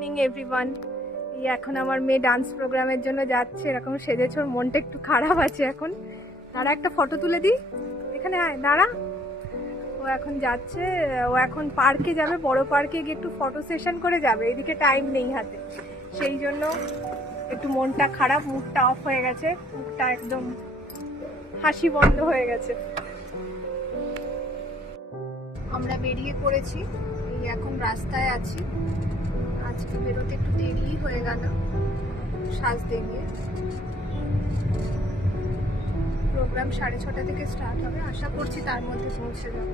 Evening everyone এই এখন আমার মেয়ে ডান্স প্রোগ্রামের জন্য যাচ্ছে, এরকম সেজেছ, ওর মনটা একটু খারাপ আছে এখন। দাঁড়া একটা ফটো তুলে দিই। এখানে আয় দাঁড়া ও এখন যাচ্ছে, ও এখন পার্কে যাবে, বড় পার্কে গিয়ে একটু ফটো সেশন করে যাবে। এদিকে টাইম নেই হাতে। সেই জন্য একটু মনটা খারাপ মুখটা অফ হয়ে গেছে। মুখটা একদম হাসি বন্ধ হয়ে গেছে। আমরা বেরিয়ে পড়েছি। এখন রাস্তায় আছি। আজকে বেরোতে একটু দেরি হয়ে গেল। সাজতে গিয়ে প্রোগ্রাম সাড়ে ছটা থেকে স্টার্ট হবে। আশা করছি তার মধ্যে পৌঁছে যাব।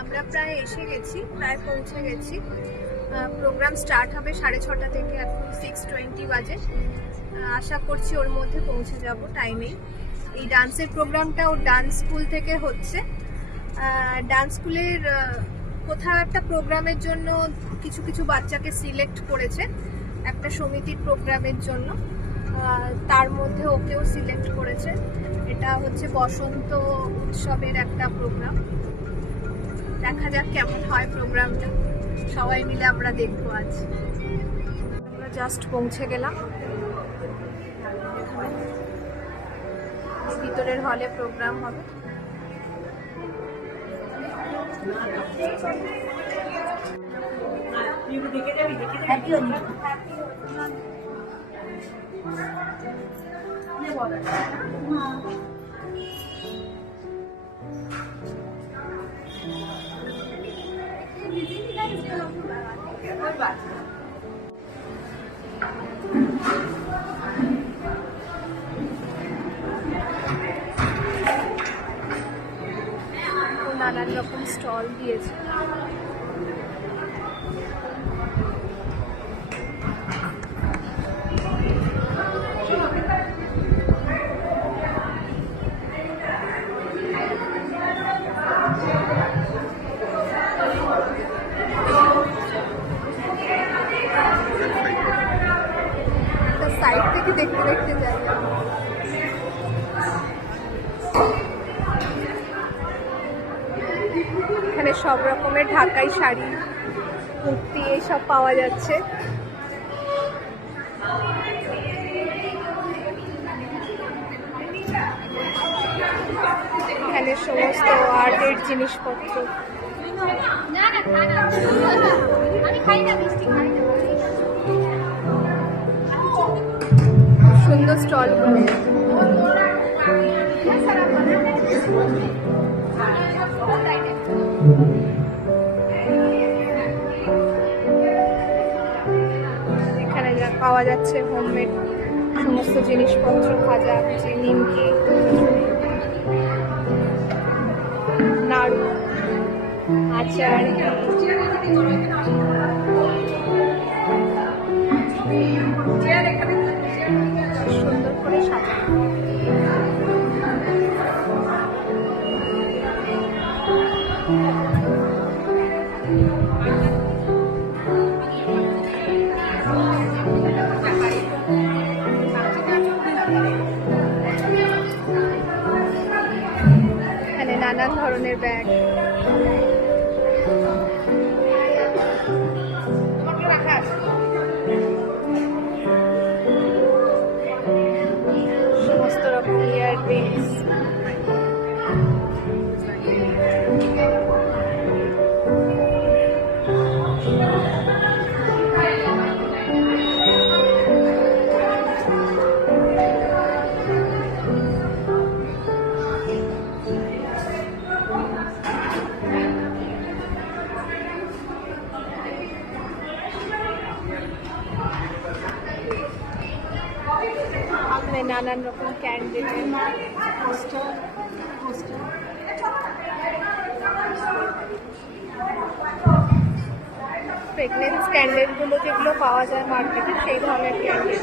আমরা প্রায় এসে গেছি, প্রায় পৌঁছে গেছি। প্রোগ্রাম স্টার্ট হবে সাড়ে ছটা থেকে এখন সিক্স টোয়েন্টি বাজে। আশা করছি ওর মধ্যে পৌঁছে যাব টাইমেই এই। ডান্সের প্রোগ্রামটা ওর ডান্স স্কুল থেকে হচ্ছে। ডান্স স্কুলের কোথাও একটা প্রোগ্রামের জন্য কিছু কিছু বাচ্চাকে সিলেক্ট করেছে একটা সমিতির প্রোগ্রামের জন্য। তার মধ্যে ওকেও সিলেক্ট করেছে। এটা হচ্ছে বসন্ত উৎসবের একটা প্রোগ্রাম দেখা যাক কেমন হয় প্রোগ্রামটা। সবাই মিলে আমরা দেখব আজ। আমরা জাস্ট পৌঁছে গেলাম। ভিতরের হলে প্রোগ্রাম হবে। ও নানান রকম স্টল দিয়েছে। থেকে দেখতে দেখতে যাই। এখানে সব রকমের ঢাকাই শাড়ি, কুর্তি এইসব পাওয়া যাচ্ছে। এখানে সমস্ত আর্টের জিনিসপত্র। না না খাই না, মিষ্টি খাই সুন্দর স্টল এখানে যা পাওয়া যাচ্ছে হোমমেড সমস্ত জিনিসপত্র ভাজা নিমকি নাড়ু আচার। নানান ধরনের ব্যাগ সমস্ত রকম ইয়ার রিংস এখানে নানান রকম ক্যান্ডিডেট পোস্টার পোস্টার প্রেগনেন্স ক্যান্ডেলগুলো যেগুলো পাওয়া যায় মার্কেটে সেই ধরনের candle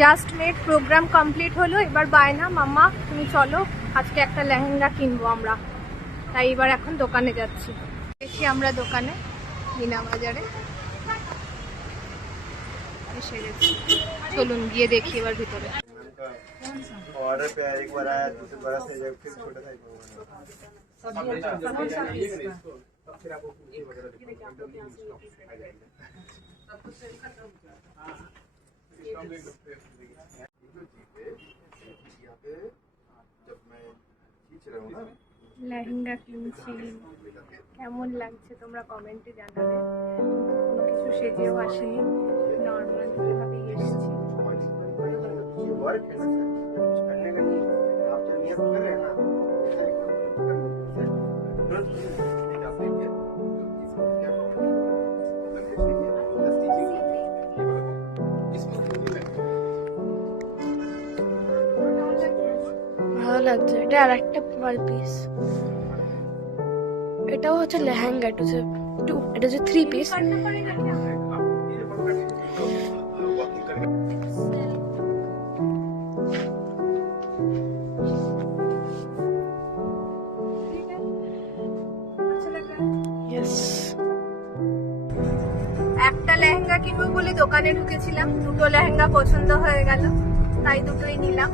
just made programme complete হলো এবার বায়না মাম্মা তুমি চলো আজকে একটা লেহেঙ্গা কিনবো আমরা তাই এবার এখন দোকানে যাচ্ছি দেখি আমরা দোকানে মিনা বাজারে এসে গেছি চলুন গিয়ে দেখি এবার ভিতরে ऑर्डर पे एक बार आया दूसरे बड़ा साइज है फिर छोटा साइज जब मैं खींच रहा हूँ ना লেহেঙ্গা কিনছি কেমন লাগছে তোমরা কমেন্টে জানাবে কোনো কিছু সেজেও আসেনি নর্মাল ভাবেই এসেছি ये वर्क है ना सर कुछ करने का नहीं है आप जो नियत कर रहे हैं ना লাগছে। এটা আর একটা পার পিস এটাও হচ্ছে লেহেঙ্গা টু টু এটা হচ্ছে থ্রি পিস একটা লেহেঙ্গা কিনবো বলে দোকানে ঢুকেছিলাম। দুটো লেহেঙ্গা পছন্দ হয়ে গেল, তাই দুটোই নিলাম।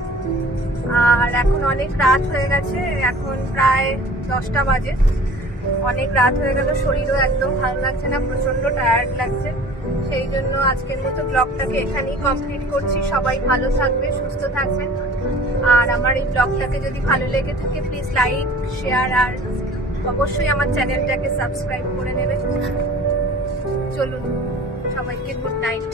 আর এখন অনেক রাত হয়ে গেছে, এখন প্রায় দশটা বাজে। অনেক রাত হয়ে গেল, শরীরও একদম ভালো লাগছে না প্রচণ্ড টায়ার্ড লাগছে। সেই জন্য আজকের মতো ব্লগটাকে এখানেই কমপ্লিট করছি। সবাই ভালো থাকবে সুস্থ থাকবেন। আর আমার এই ব্লগটাকে যদি ভালো লেগে থাকে প্লিজ লাইক শেয়ার আর অবশ্যই আমার চ্যানেলটাকে সাবস্ক্রাইব করে নেবে চলুন, সবাইকে গুড নাইট